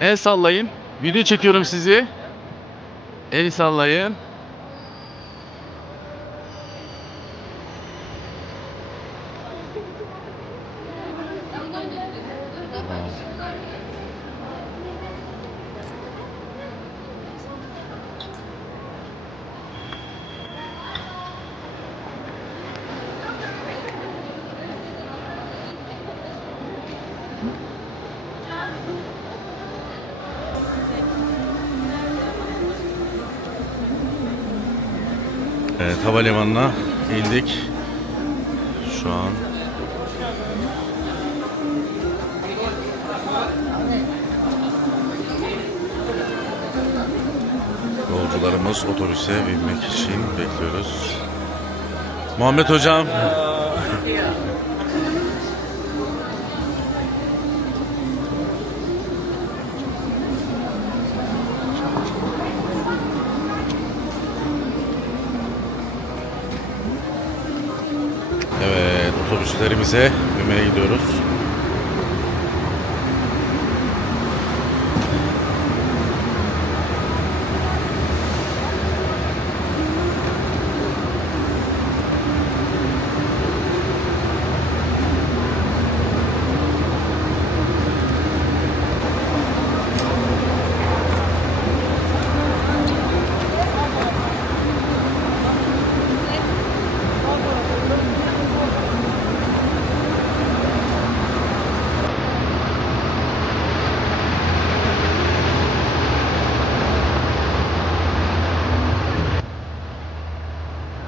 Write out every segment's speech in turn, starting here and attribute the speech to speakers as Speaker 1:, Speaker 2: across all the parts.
Speaker 1: El sallayın. Video çekiyorum sizi. El sallayın. Evet havalimanına indik. Şu an Yolcularımız otobüse binmek için bekliyoruz. Muhammed Hocam. Otobüslerimize binmeye gidiyoruz.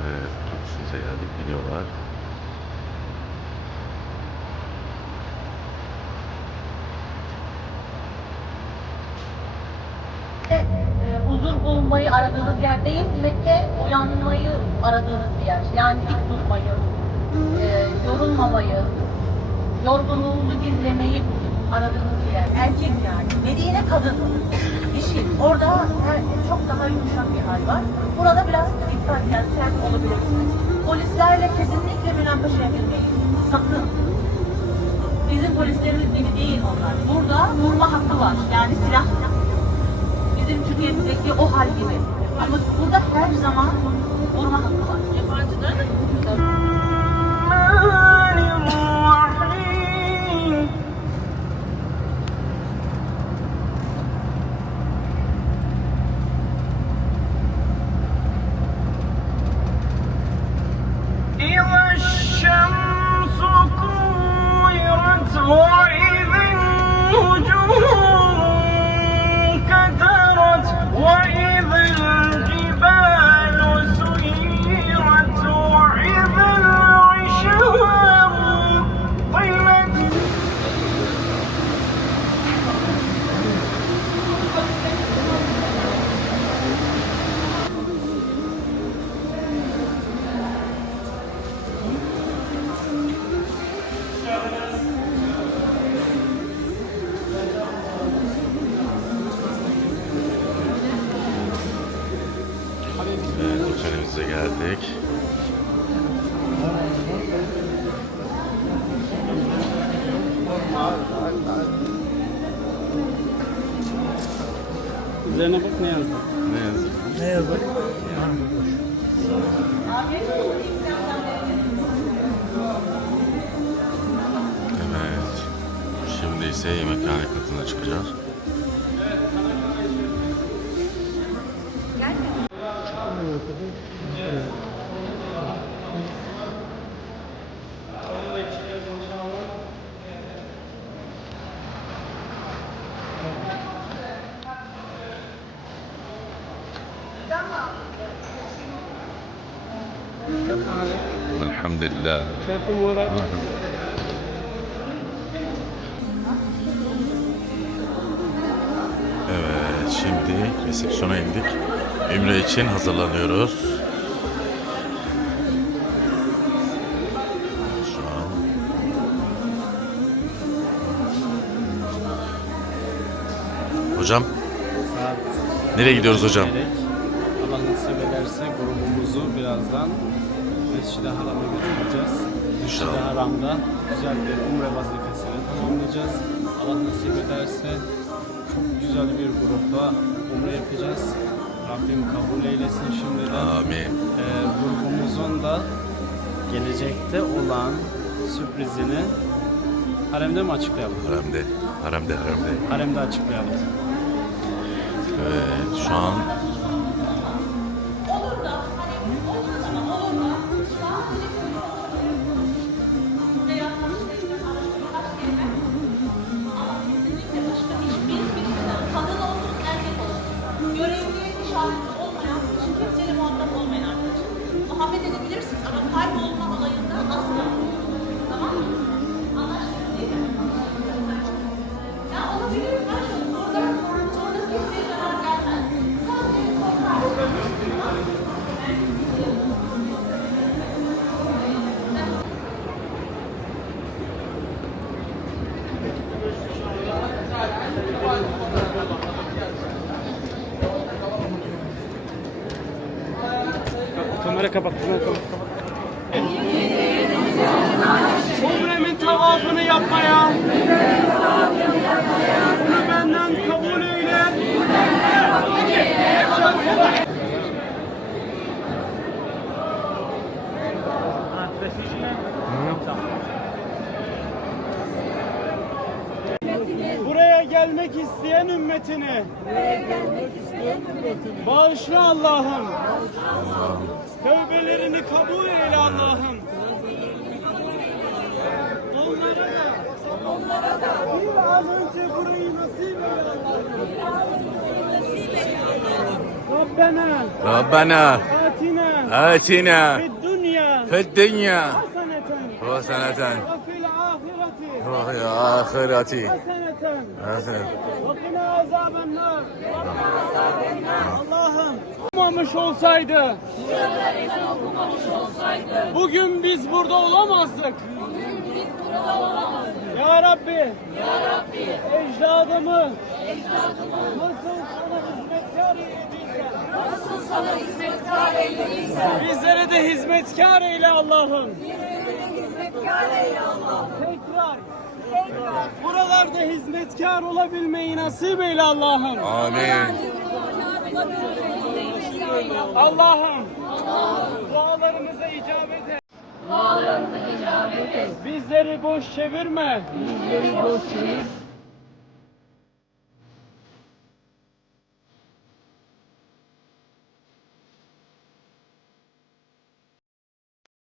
Speaker 1: Evet otobüsümüze geldik biniyorlar.
Speaker 2: e, bulmayı aradığınız yer değil, Mekke uyanmayı aradığınız yer. Yani dik durmayı, e, yorulmamayı, yorgunluğunuzu gizlemeyi aradığınız yer. Erkek yani. Medine kadın, dişi. Orada her, çok daha yumuşak bir hal var. Burada biraz dikkat, yani sert olabilirsiniz. Polislerle kesinlikle münakaşa edilmeyin. Sakın. Bizim polislerimiz gibi değil onlar. Burada vurma hakkı var. Yani silah bizim Türkiye'mizdeki o hal gibi. Ama burada her zaman vurma hakkı var. Yabancılar
Speaker 3: Üzerine bak ne yazdı?
Speaker 1: Ne yazık?
Speaker 3: Ne yazdı?
Speaker 1: Evet. Şimdi ise yemekhane katına çıkacağız. Elhamdülillah.
Speaker 3: Şefim olarak
Speaker 1: Evet, şimdi resepsiyona indik. Ümre için hazırlanıyoruz. Şu an Hocam, nereye gidiyoruz hocam?
Speaker 3: Allah nasip ederse grubumuzu birazdan Mescid-i Haram'a götüreceğiz. Mescid-i. Haram'da güzel bir umre vazifesini tamamlayacağız. Allah nasip ederse çok güzel bir grupla umre yapacağız. Rabbim kabul eylesin şimdiden.
Speaker 2: Amin.
Speaker 3: Ee, grubumuzun da gelecekte olan sürprizini haremde mi açıklayalım?
Speaker 2: Haremde. Haremde, haremde.
Speaker 3: Haremde açıklayalım.
Speaker 2: Evet, şu an
Speaker 3: Kamera kapat, kamera kapat. Umremin tavafını yapmaya. Bunu benden kabul eyle. Buraya gelmek isteyen ümmetini. Bağışla Allah'ım. Tövbelerini kabul eyle Allah'ım. Onlara da, bir an önce burayı nasip eyle Allah'ım. Rabbena
Speaker 2: Rabbena
Speaker 3: atina
Speaker 2: atina
Speaker 3: fid dünya
Speaker 2: fid dünya ve fil ahireti.
Speaker 3: Haseneten
Speaker 2: hasen.
Speaker 3: ve kina azaben nar. Allah'ım. Olmamış olsaydı. Bugün biz burada olamazdık. Ya Rabbi, ya Rabbi, ecdadımı, nasıl sana hizmetkar eylediysen, nasıl sana hizmetkar eylediysen, bizlere de hizmetkar eyle Allah'ım. Tekrar, tekrar, buralarda hizmetkar olabilmeyi nasip eyle Allah'ım.
Speaker 2: Amin.
Speaker 3: Allah'ım, dualarımıza icabet et. Bizleri boş çevirme.